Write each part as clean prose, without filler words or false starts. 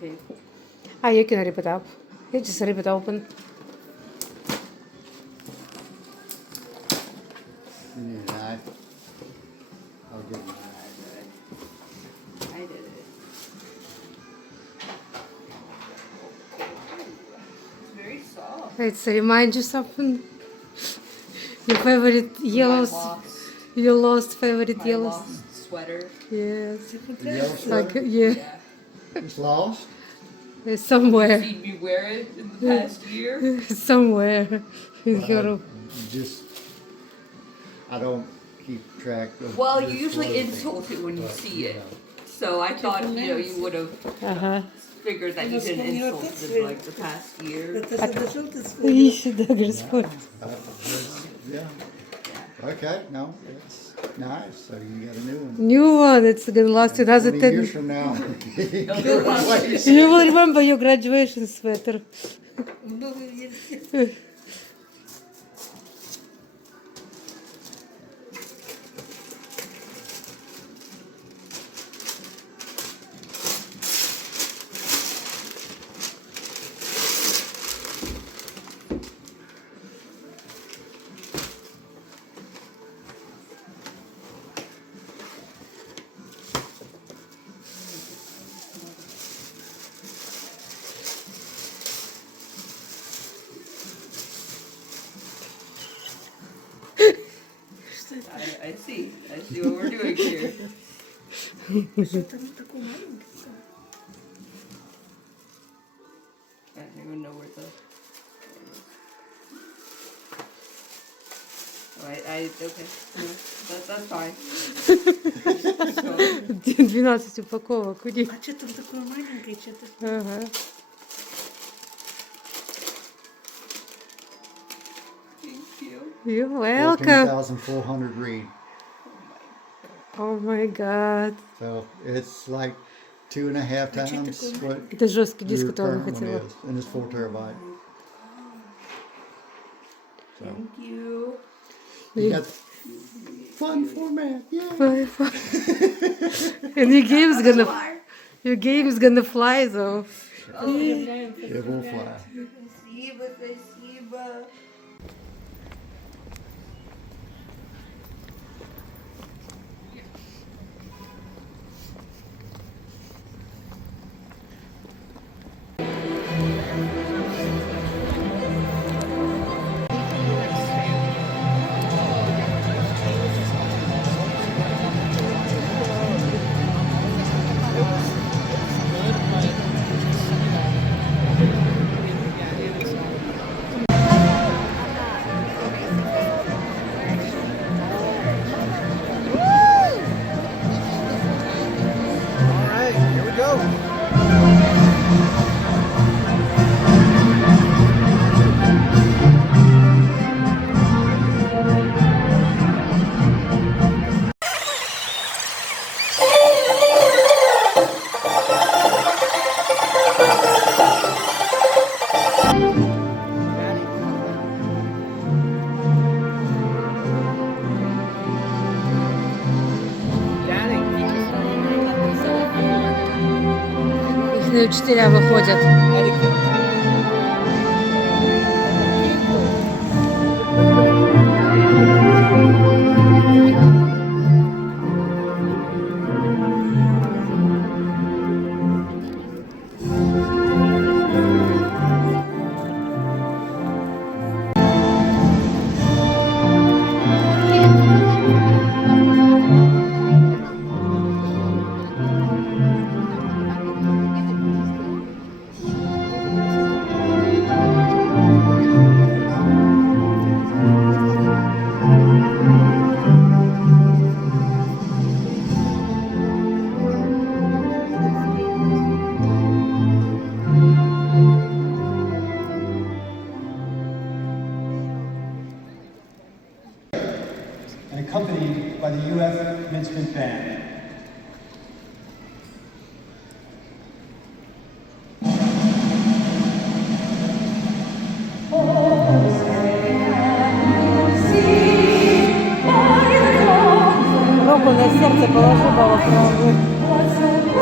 tape. You can rip it up. You just rip it open. You need a knife? I'll get a knife. I did it. It's very soft. It reminds you something. Your favorite yellows. Your lost favorite My yellows. lost sweater. Yes. The yellow Like sweater? yeah. It's lost? It's somewhere. You've seen me wear it in the past year. Somewhere in your room. I don't keep track of. Well, you this usually clothing, insult it when you but, see it. know. So I thought, you would have Ага. figured that you didn't insult it like the past year. Ищи, да, Господь. Yeah. Okay, no, it's nice. So you got a new one. New one. It's gonna last you another 20 10 years from now. You will remember your graduation sweater. I see what we're doing here. I don't even know where the. Okay. No, that's fine. So, 12 упаковок. У них. А что там такое маленькое, что-то? Ага. thank you. You're welcome. 14,400 read. Oh my God. So it's like 2.5 times what Это жесткий диск, your который я current one хотела. is, and it's 4 terabyte. So Thank you. you got fun format, yeah. And your game is gonna fly though. It will fly. Спасибо. All right, here we go. Их учителя выходят. and accompanied by the UF Commencement Band. Руку на сердце положи, Баба, правую.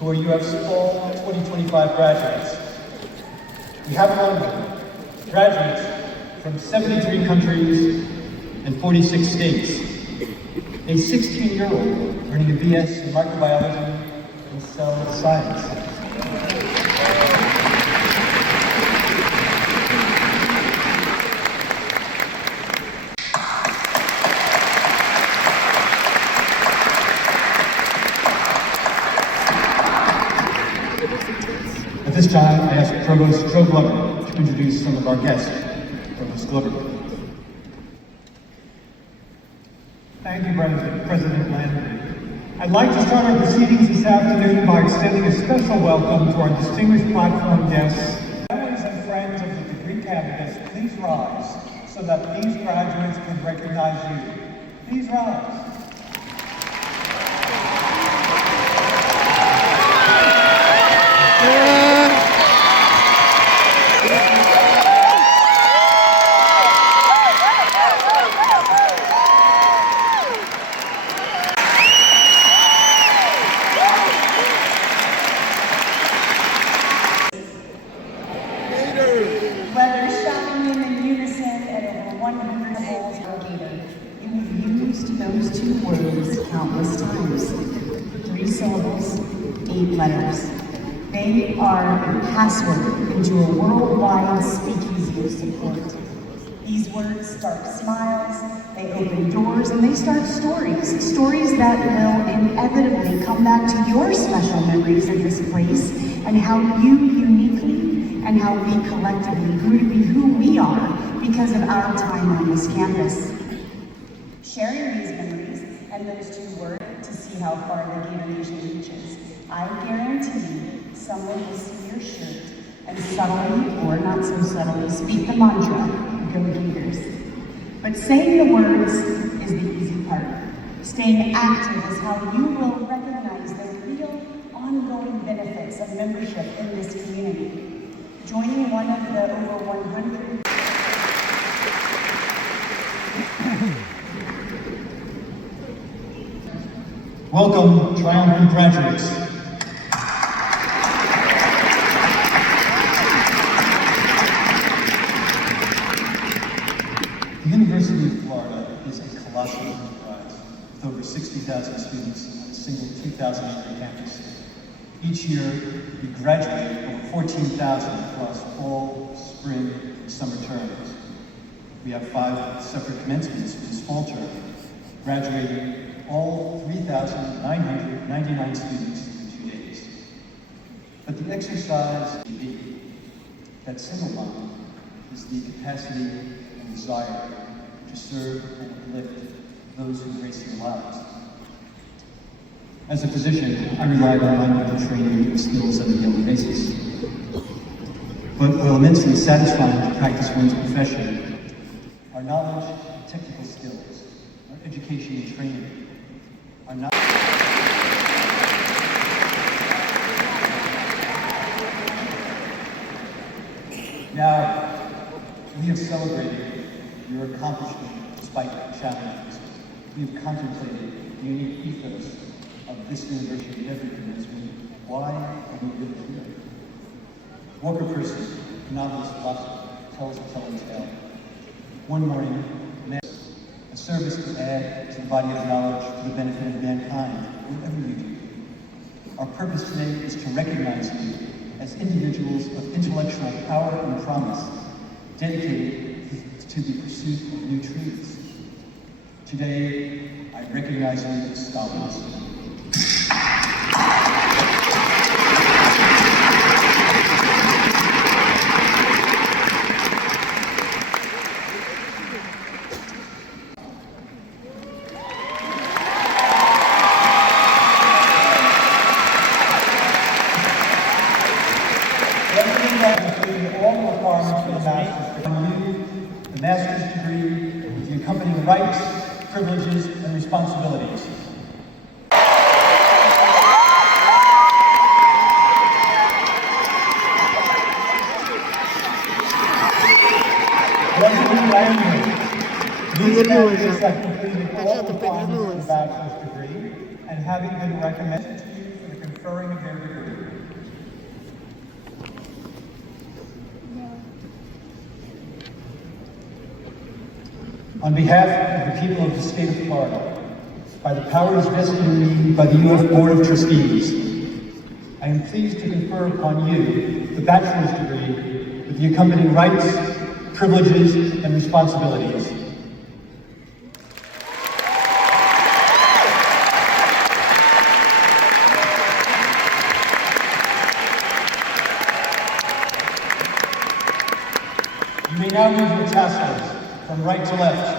who are UF's fall 2025 graduates. We have among them graduates from 73 countries and 46 states. A 16-year-old earning a BS in microbiology and cell science. At this time, I ask Provost Joe Glover to introduce some of our guests. Provost Glover. Thank you, President Landry. I'd like to start our proceedings this afternoon by extending a special welcome to our distinguished platform guests. Families and friends of the degree candidates, please rise so that these graduates can recognize you. Please rise. Whether shouting in unison at over 100 holes alligator, you have used those two words countless times. 3 syllables, 8 letters. They are a password into a worldwide speakeasy of support. These words start smiles, they open doors, and they start stories. Stories that will inevitably come back to your special memories of this place and how you uniquely and how we collectively grew to be who we are because of our time on this campus. Sharing these memories and those two words to see how far the Gator Nation reaches, I guarantee you someone will see your shirt and subtly, or not so subtly, speak the mantra, go Gators. But saying the words is the easy part. Staying active is how you will recognize the real ongoing benefits of membership in this community. Joining one of the over 100 Welcome, triumphant graduates. The University of Florida is a colossal enterprise with over 60,000 students on a single 2,000-acre campus. Each year, we graduate over 14,000 across fall, spring, and summer terms. We have 5 separate commencements for this fall term, graduating all 3,999 students in 2 days. But the exercise can be that single line is the capacity and desire to serve and uplift those who grace their lives. As a physician, I rely on my training and skills on a daily basis. But while immensely satisfying to practice one's profession, our knowledge and technical skills, our education and training are not. Now, we have celebrated your accomplishment despite challenges. We have contemplated the unique ethos of this university every commencement. Why are we really here? Walker Percy, a novelist philosopher, tells a telling tale. One morning, a service to add to the body of knowledge for the benefit of mankind, whatever you do. Our purpose today is to recognize you as individuals of intellectual power and promise, dedicated to the pursuit of new truths. Today, I recognize you as scholars. All requirements for the master's degree, the master's degree with the accompanying rights, privileges, and responsibilities. President Landry, these candidates have completed all requirements for the bachelor's degree and having been recommended to you for the conferring of their degree. On behalf of the people of the state of Florida, by the powers vested in me by the UF Board of Trustees, I am pleased to confer upon you the bachelor's degree with the accompanying rights, privileges, and responsibilities. You may now move your tassels from right to left.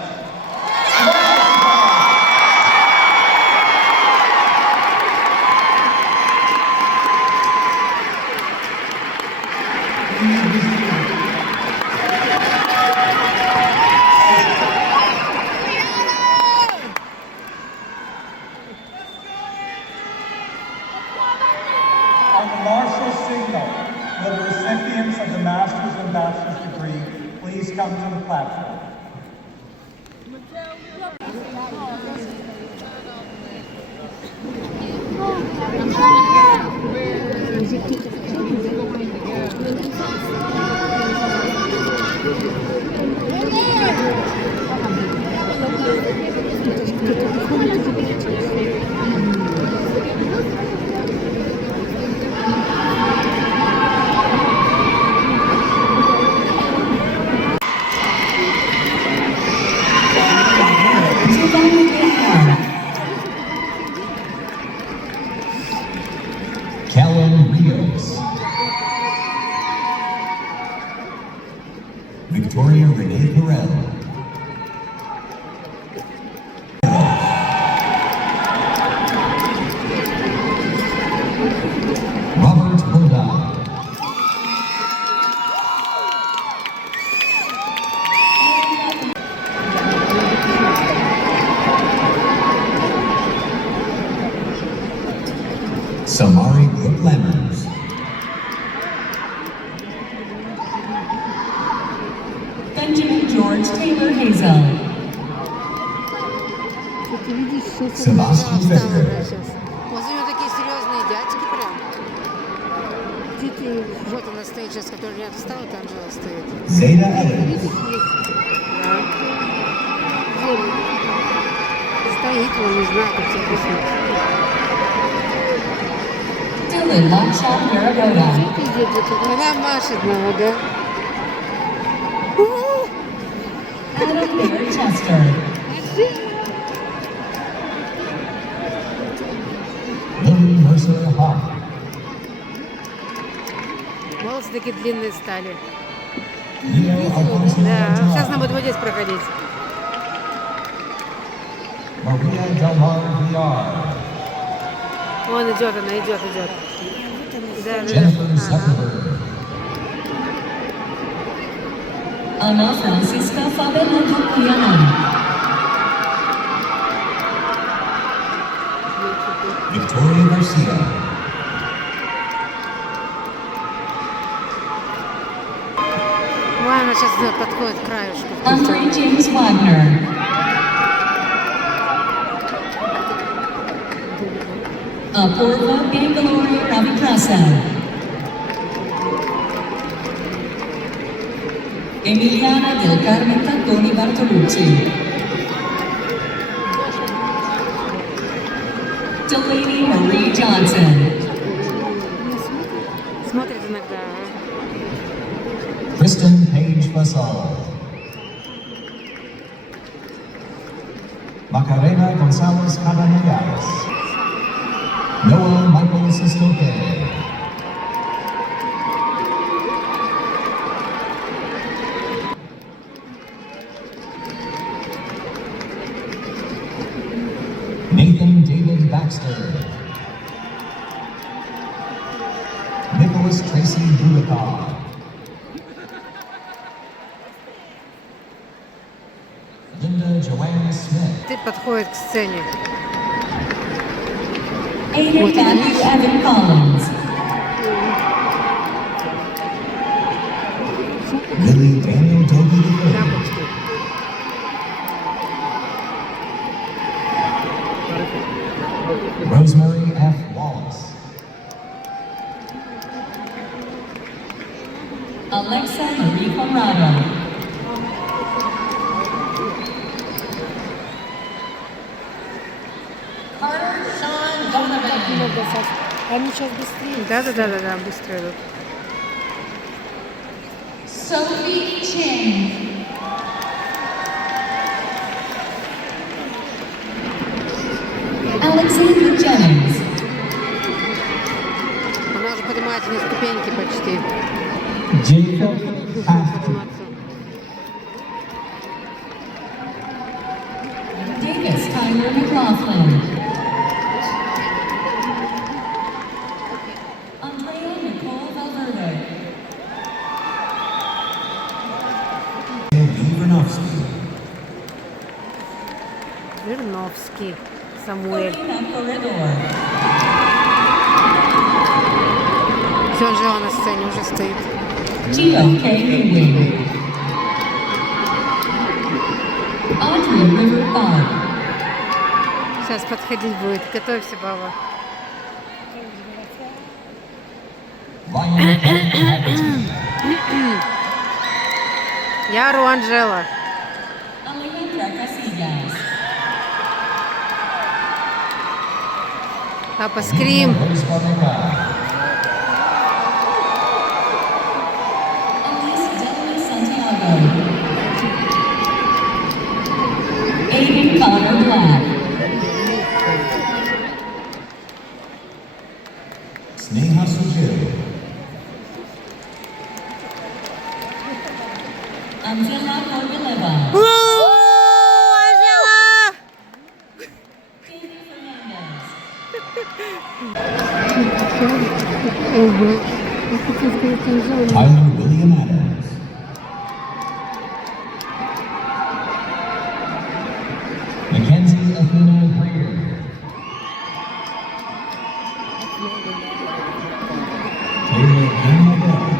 On the martial signal, will the recipients of the master's and bachelor's degree please come to the platform? Victoria Renee Perel. Robert Hoda. Samari Brooke Lammers. Benjamin George Taylor Hazel. Sebastian Becker. Вот у него такие серьезные дядьки прям. Вот она стоит сейчас, который рядом встал, там Анжела стоит. Zeta Evans. Да. Стоит, он не знает, как все пуснуть. Dylan Longshot Marigoda. Она машет нам, да? Adam Bear Chester. Lily Mercer Hawk. Волосы такие длинные стали. Leo Alfonso Да, сейчас Montoya. она будет вот здесь проходить. Maria Del Mar VR. Вон идет, она идет. Да, Jennifer да. Zuckerberg. Ana Francisca Fabeluto Cuyanan. Victoria Garcia. Ой, она сейчас подходит к краешку. Andre James Wagner. Apurva Bangalore Raviprasad. Emiliana del Carmen Tacconi Bartolucci. Delaney Marie Johnson. Смотрит иногда. Kristen Page Basal. Macarena Gonzalez Cabanillas. Noah Michael Sistoke. Nathan David Baxter. Nicholas Tracy Budakov. Linda Joanne Smith. Ты подходит к сцене. Aiden Matthew Evan Collins. Lily Daniel Doby III. Тапочки. Rosemary F. Wallace. Alexa Marie Conrado. когда Саш. Они сейчас быстрее. Да, быстро идут. Sophie Chang. Alexander Jennings. Она уже поднимается на ступеньки почти. Jacob Afton. Davis Tyler McLaughlin. Andrea Nicole Valverde. Верновский. Самуэль. Corina Corridor. Все, Анжела на сцене уже стоит. Gio K. Ewing. Audrey River Barb. Сейчас подходить будет. Готовься, баба. Я ору, Анжела. Alejandra Casillas. Папа, скрим. Elise Delany Santiago. Aiden Connor Black. Sneha Sujil. Anzhela Morgaleva. Анжела! Davey Fernandez. Tyler William Adams. Mackenzie Athena Greer. Taylor Gamma Bell.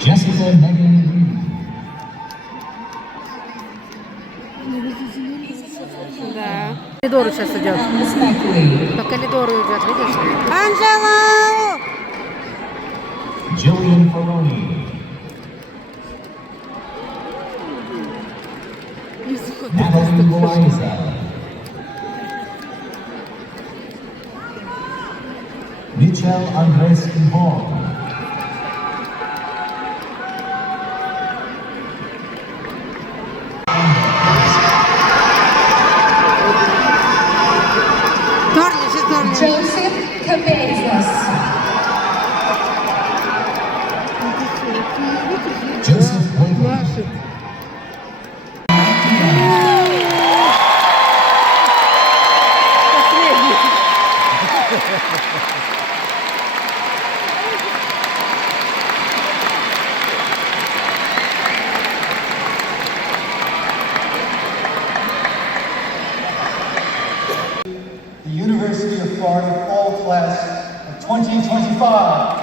Jessica Megan Reed. Да. По коридору сейчас идет. Thomas Macri. По коридору идет, видишь? Анжела! Jillian Ferroni. Natalie Loiza. Michel Andres Yvonne. Торни, сейчас торни. Joseph Cabezas. Joseph Blakely. Машет. Последний. The University of Florida Fall Class of 2025.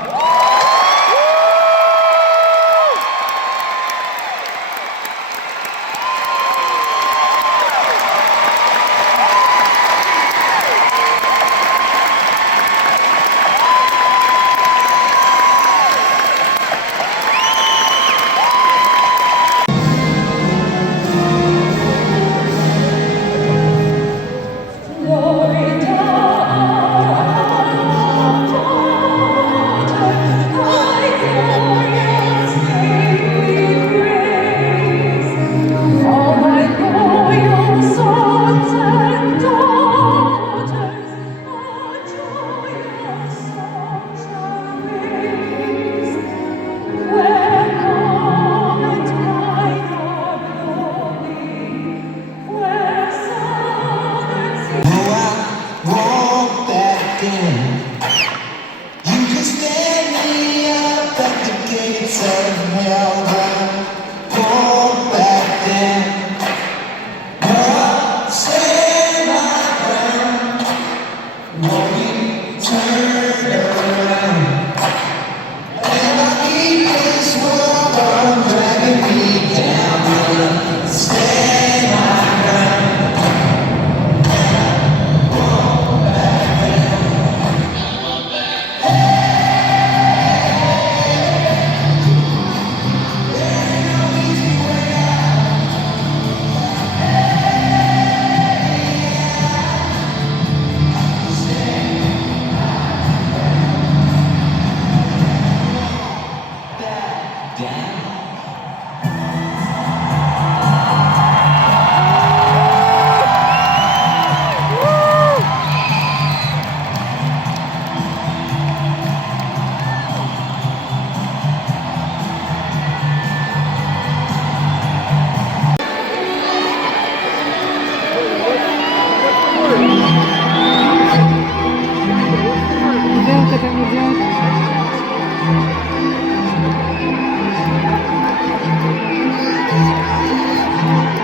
У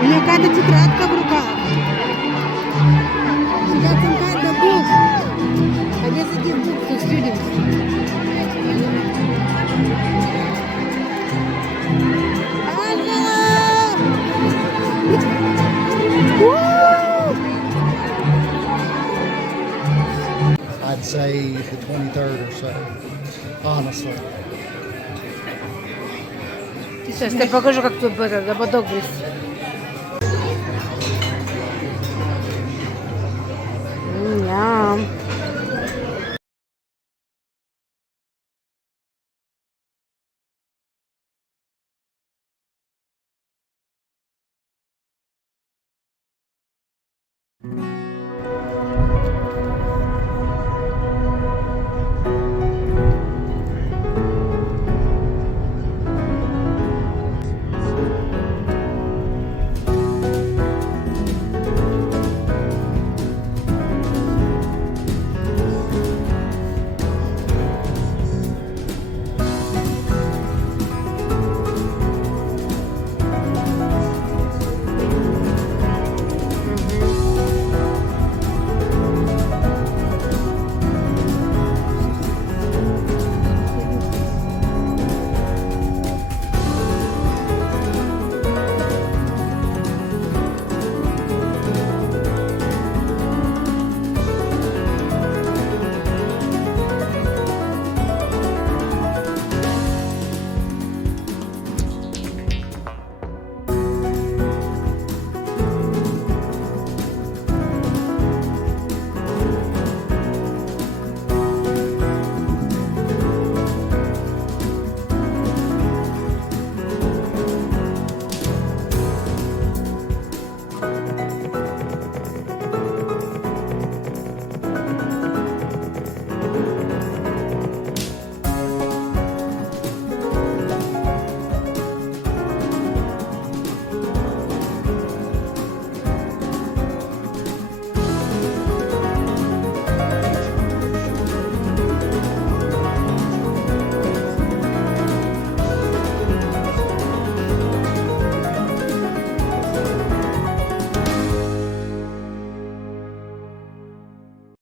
нее какая-то тетрадка в руках. She got some kind of book. I guess it gives books to students. I'd say the 23rd or so, honestly. Сейчас я покажу, как тут этот ободок здесь. Ням.